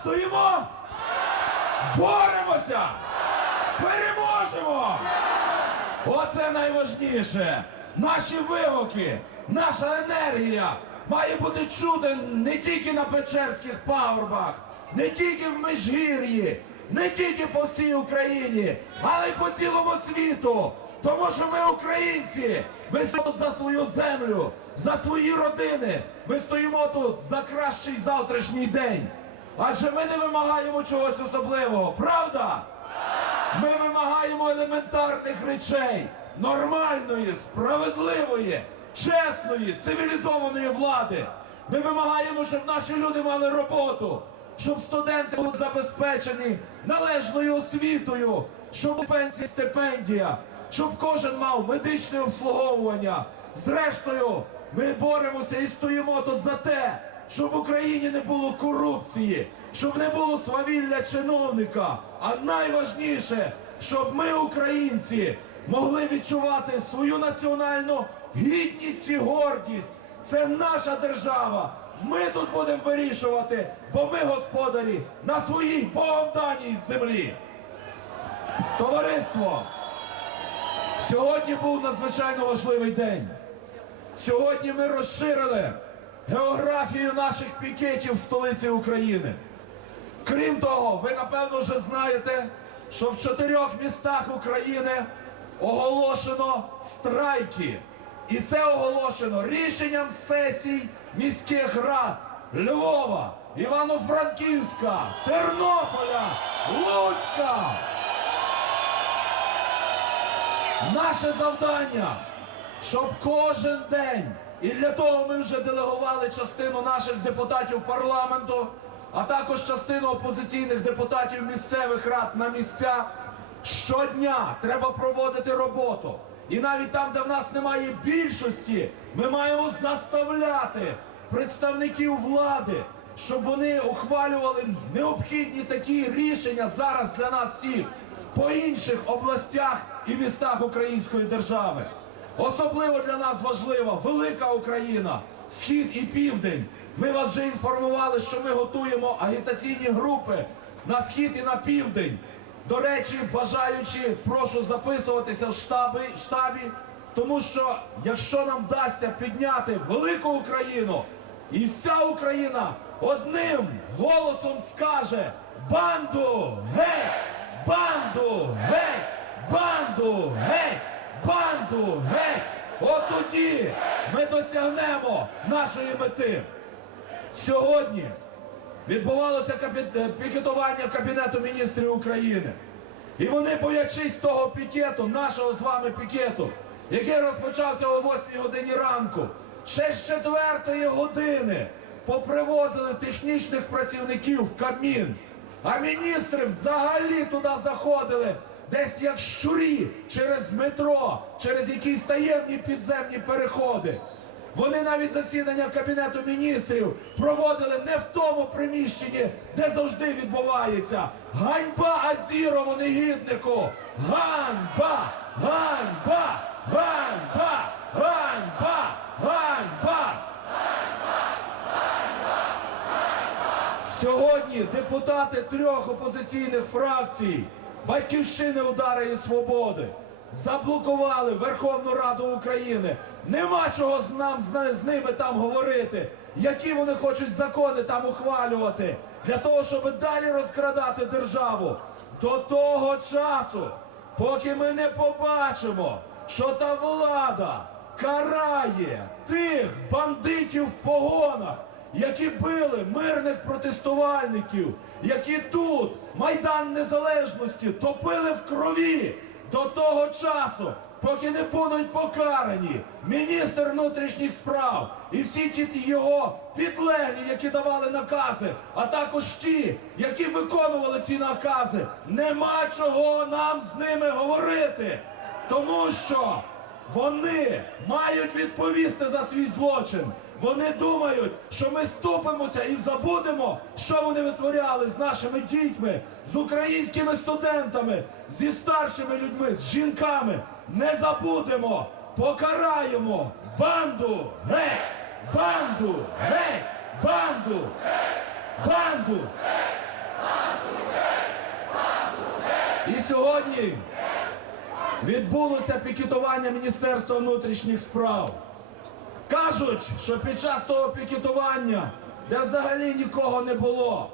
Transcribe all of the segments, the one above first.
Стоїмо! Боремося! Переможемо! Оце найважніше. Наші вигуки, наша енергія має бути чути не тільки на Печерських пагорбах, не тільки в Межгір'ї, не тільки по всій Україні, але й по цілому світу. Тому що ми українці, ми тут за свою землю, за свої родини. Ми стоїмо тут за кращий завтрашній день. Адже ми не вимагаємо чогось особливого, правда? Ми вимагаємо елементарних речей, нормальної, справедливої, чесної, цивілізованої влади. Ми вимагаємо, щоб наші люди мали роботу, щоб студенти були забезпечені належною освітою, щоб у пенсії стипендія, щоб кожен мав медичне обслуговування. Зрештою, ми боремося і стоїмо тут за те, щоб в Україні не було корупції, щоб не було свавілля чиновника. А найважніше, щоб ми, українці, могли відчувати свою національну гідність і гордість. Це наша держава. Ми тут будемо вирішувати, бо ми господарі на своїй Богом даній землі. Товариство, сьогодні був надзвичайно важливий день. Сьогодні ми розширили географію наших пікетів в столиці України. Крім того, ви напевно вже знаєте, що в чотирьох містах України оголошено страйки. І це оголошено рішенням сесій міських рад Львова, Івано-Франківська, Тернополя, Луцька. Наше завдання, щоб кожен день, і для того ми вже делегували частину наших депутатів парламенту, а також частину опозиційних депутатів місцевих рад на місця. Щодня треба проводити роботу. І навіть там, де в нас немає більшості, ми маємо заставляти представників влади, щоб вони ухвалювали необхідні такі рішення зараз для нас всіх по інших областях і містах Української держави. Особливо для нас важлива велика Україна, схід і південь. Ми вас вже інформували, що ми готуємо агітаційні групи на схід і на південь. До речі, бажаючи, прошу записуватися в штаби, штабі, тому що якщо нам вдасться підняти велику Україну, і вся Україна одним голосом скаже банду геть! Банду геть! Банду геть! Банду геть! От тоді ми досягнемо нашої мети. Сьогодні відбувалося е, пікетування Кабінету міністрів України. І вони, боячись того пікету, нашого з вами пікету, який розпочався о 8 годині ранку, ще з 4 години попривозили технічних працівників в Кабмін. А міністри взагалі туди заходили десь як щурі через метро, через якісь таємні підземні переходи. Вони навіть засідання Кабінету міністрів проводили не в тому приміщенні, де завжди відбувається. Ганьба Азірову негіднику! Ганьба! Ганьба! Ганьба! Ганьба! Ганьба! Сьогодні депутати трьох опозиційних фракцій Батьківщини Удари і Свободи заблокували Верховну Раду України. Нема чого з нам з, ними там говорити, які вони хочуть закони там ухвалювати, для того, щоб далі розкрадати державу. До того часу, поки ми не побачимо, що та влада карає тих бандитів в погонах, які били мирних протестувальників, які тут Майдан Незалежності топили в крові до того часу, поки не будуть покарані міністр внутрішніх справ і всі ті його підлеглі, які давали накази, а також ті, які виконували ці накази. Нема чого нам з ними говорити, тому що вони мають відповісти за свій злочин. Вони думають, що ми ступимося і забудемо, що вони витворяли з нашими дітьми, з українськими студентами, зі старшими людьми, з жінками. Не забудемо, покараємо банду, геть! банду, геть! банду, геть! банду. І сьогодні відбулося пікетування Міністерства внутрішніх справ. Кажуть, що під час того пікетування, де взагалі нікого не було,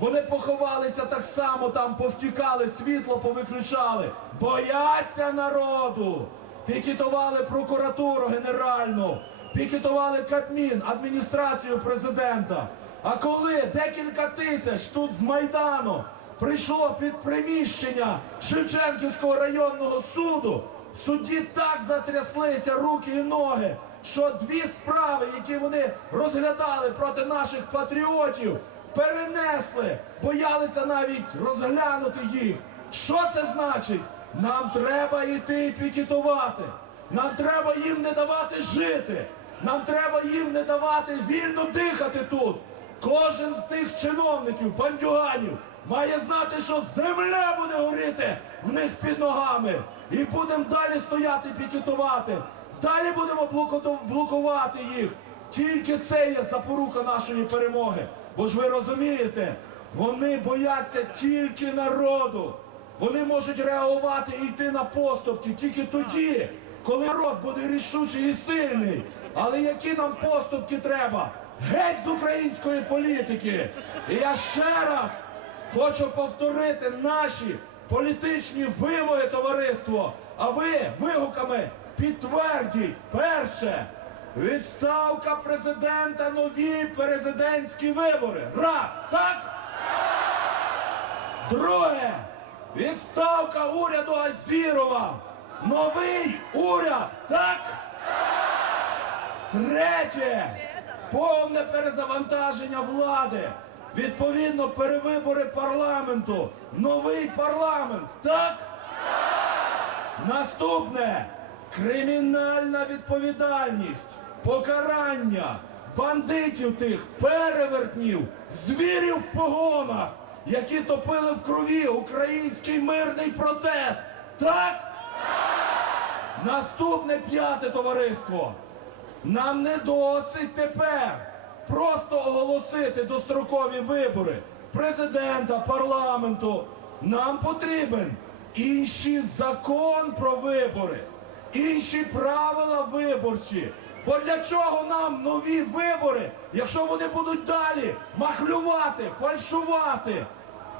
вони поховалися так само, там повтікали, світло повиключали, бояться народу. Пікетували прокуратуру генеральну, пікетували Кабмін, адміністрацію президента. А коли декілька тисяч тут з Майдану прийшло під приміщення Шевченківського районного суду, судді так затряслися руки і ноги, що дві справи, які вони розглядали проти наших патріотів, перенесли, боялися навіть розглянути їх. Що це значить? Нам треба йти пікетувати. Нам треба їм не давати жити. Нам треба їм не давати вільно дихати тут. Кожен з тих чиновників, бандюганів, має знати, що земля буде горіти в них під ногами. І будемо далі стояти пікетувати. Далі будемо блокувати їх. Тільки це є запорука нашої перемоги. Бо ж ви розумієте, вони бояться тільки народу. Вони можуть реагувати і йти на поступки тільки тоді, коли народ буде рішучий і сильний. Але які нам поступки треба? Геть з української політики. І я ще раз хочу повторити наші політичні вимоги, товариство. А ви вигуками підтвердіть перше. Відставка президента, нові президентські вибори. Раз, так? Друге, відставка уряду Азірова. Новий уряд, так? Третє, повне перезавантаження влади. Відповідно, перевибори парламенту. Новий парламент, так? Наступне кримінальна відповідальність, покарання бандитів тих, перевертнів, звірів в погонах, які топили в крові український мирний протест. Так? Наступне п'яте товариство. Нам не досить тепер просто оголосити дострокові вибори президента, парламенту. Нам потрібен інший закон про вибори, інші правила виборчі. Бо для чого нам нові вибори, якщо вони будуть далі махлювати, фальшувати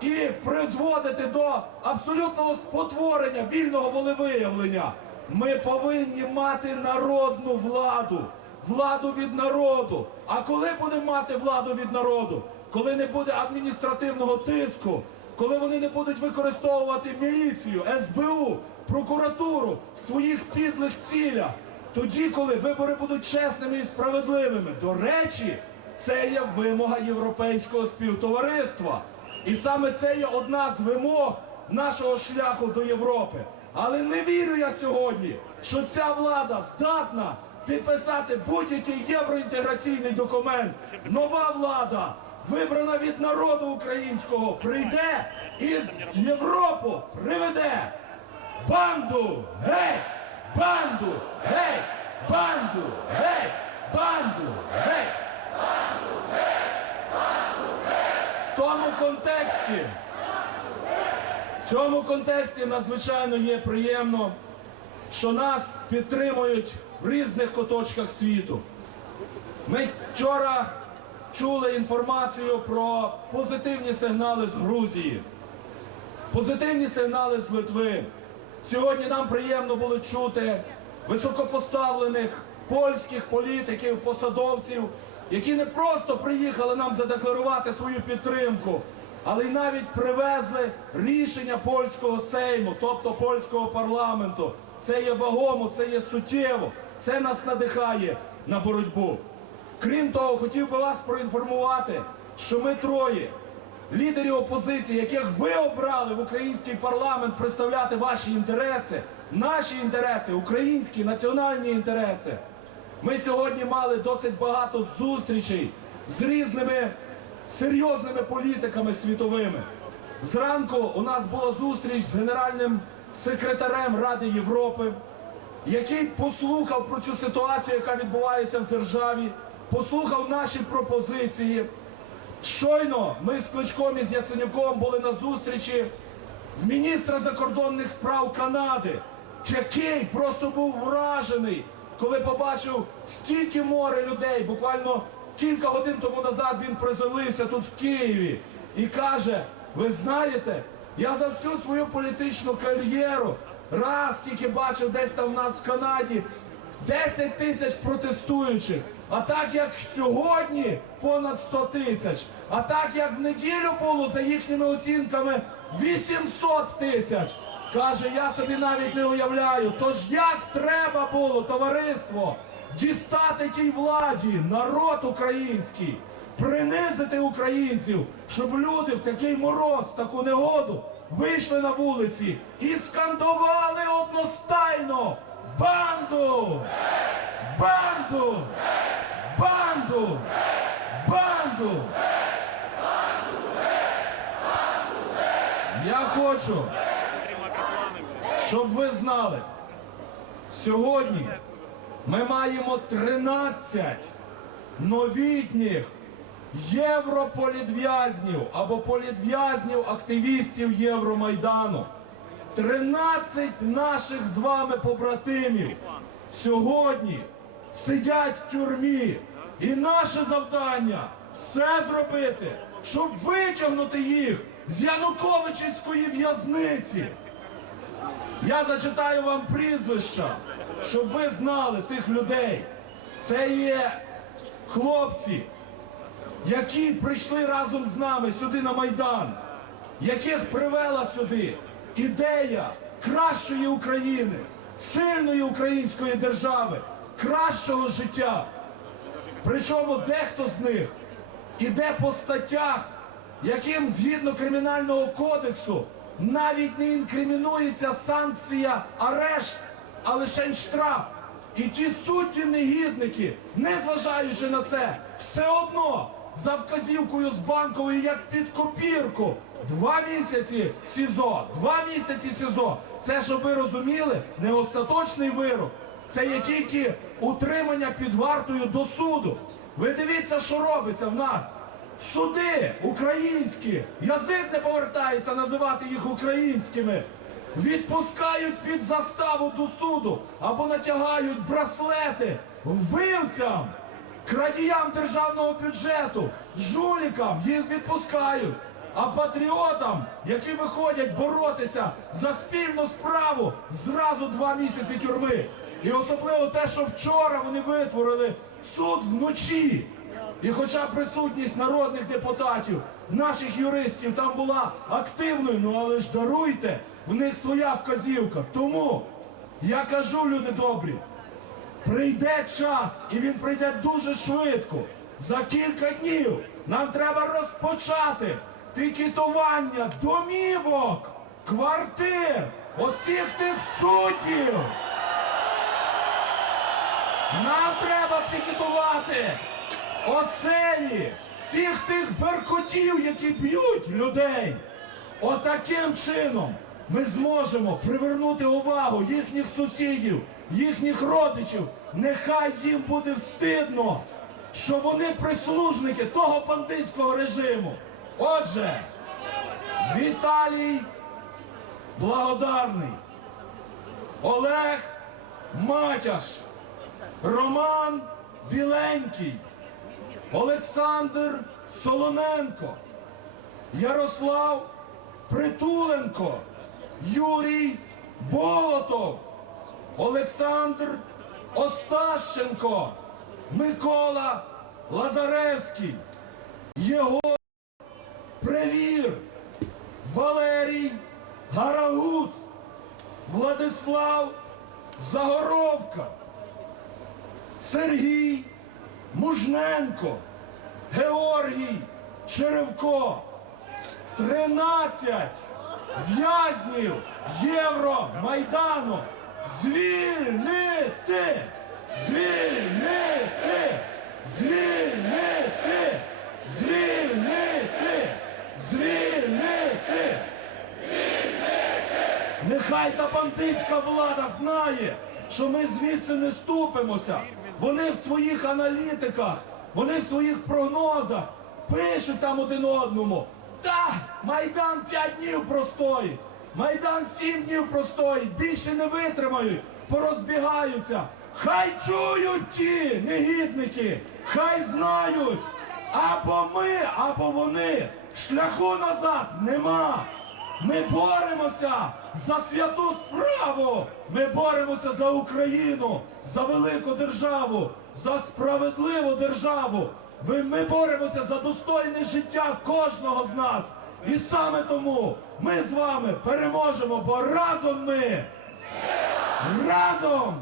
і призводити до абсолютного спотворення вільного волевиявлення? Ми повинні мати народну владу, владу від народу. А коли будемо мати владу від народу? Коли не буде адміністративного тиску, коли вони не будуть використовувати міліцію, СБУ, прокуратуру в своїх підлих цілях, тоді, коли вибори будуть чесними і справедливими. До речі, це є вимога європейського співтовариства. І саме це є одна з вимог нашого шляху до Європи. Але не вірю я сьогодні, що ця влада здатна підписати будь-який євроінтеграційний документ. Нова влада, вибрана від народу українського, прийде і Європу приведе. Банду геть! Банду геть! Банду геть! Банду геть! В тому контексті в цьому контексті надзвичайно є приємно, що нас підтримують в різних куточках світу. Ми вчора чули інформацію про позитивні сигнали з Грузії, позитивні сигнали з Литви. Сьогодні нам приємно було чути високопоставлених польських політиків, посадовців, які не просто приїхали нам задекларувати свою підтримку, але й навіть привезли рішення польського сейму, тобто польського парламенту. Це є вагомо, це є суттєво, це нас надихає на боротьбу. Крім того, хотів би вас проінформувати, що ми троє лідерів опозиції, яких ви обрали в український парламент представляти ваші інтереси, наші інтереси, українські національні інтереси. Ми сьогодні мали досить багато зустрічей з різними серйозними політиками світовими. Зранку у нас була зустріч з генеральним секретарем Ради Європи, який послухав про цю ситуацію, яка відбувається в державі, послухав наші пропозиції. Щойно ми з Кличком і з Яценюком були на зустрічі в міністра закордонних справ Канади, який просто був вражений, коли побачив стільки море людей. Буквально кілька годин тому назад він приземлився тут в Києві і каже: ви знаєте, я за всю свою політичну кар'єру раз тільки бачив десь там в нас в Канаді 10 тисяч протестуючих. А так як сьогодні понад 100 тисяч. А так як в неділю було за їхніми оцінками 800 тисяч. Каже, я собі навіть не уявляю. Тож як треба було, товариство, дістати тій владі, народ український, принизити українців, щоб люди в такий мороз, в таку негоду вийшли на вулиці і скандували одностайно банду! Банду! Банду! Банду! Я хочу, щоб ви знали, сьогодні ми маємо 13 новітніх європолітв'язнів або політв'язнів активістів Євромайдану. 13 наших з вами побратимів сьогодні сидять в тюрмі. І наше завдання все зробити, щоб витягнути їх з Януковичівської в'язниці. Я зачитаю вам прізвища, щоб ви знали тих людей. Це є хлопці, які прийшли разом з нами сюди на Майдан, яких привела сюди ідея кращої України, сильної української держави, кращого життя. Причому дехто з них іде по статтях, яким згідно кримінального кодексу навіть не інкримінується санкція арешт, а лише штраф. І ті судді негідники, незважаючи на це, все одно за вказівкою з банкової, як під копірку, два місяці СІЗО, два місяці СІЗО. Це, щоб ви розуміли, не остаточний вирок. Це є тільки утримання під вартою до суду. Ви дивіться, що робиться в нас. Суди українські, язик не повертається називати їх українськими. Відпускають під заставу до суду або натягають браслети вбивцям, крадіям державного бюджету, жулікам їх відпускають. А патріотам, які виходять боротися за спільну справу, зразу два місяці тюрми. І особливо те, що вчора вони витворили суд вночі. І хоча присутність народних депутатів, наших юристів там була активною, ну але ж даруйте, в них своя вказівка. Тому я кажу, люди добрі, прийде час, і він прийде дуже швидко. За кілька днів нам треба розпочати пікетування домівок, квартир, оцих тих суддів. Нам треба пікетувати оселі всіх тих беркутів, які б'ють людей. Отаким чином ми зможемо привернути увагу їхніх сусідів, їхніх родичів. Нехай їм буде встидно, що вони прислужники того бандитського режиму. Отже, Віталій Благодарний, Олег Матяш, Роман Біленький, Олександр Солоненко, Ярослав Притуленко, Юрій Болотов, Олександр Остащенко, Микола Лазаревський, Єгор Привір, Валерій Гарагуц, Владислав Загоровка. Сергій Мужненко, Георгій Черевко, 13 в'язнів Євромайдану звільнити! Звільнити! Звільнити! Звільнити! Звільнити! Нехай та бандитська влада знає, що ми звідси не ступимося. Вони в своїх аналітиках, вони в своїх прогнозах пишуть там один одному. Та, Майдан п'ять днів простоїть. Майдан сім днів простоїть, більше не витримають, порозбігаються. Хай чують ті негідники, хай знають, або ми, або вони. Шляху назад нема. Ми боремося за святу справу. Ми боремося за Україну, за велику державу, за справедливу державу. Ми боремося за достойне життя кожного з нас. І саме тому ми з вами переможемо, бо разом ми. Разом!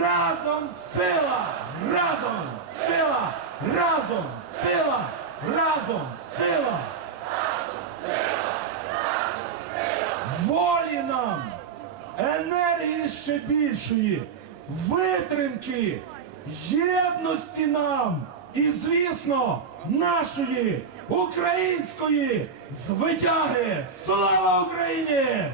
Разом сила! Разом сила! Разом сила! Разом сила! Волі нам! Енергії ще більшої! Витримки! Єдності нам! І, звісно, нашої української звитяги! Слава Україні!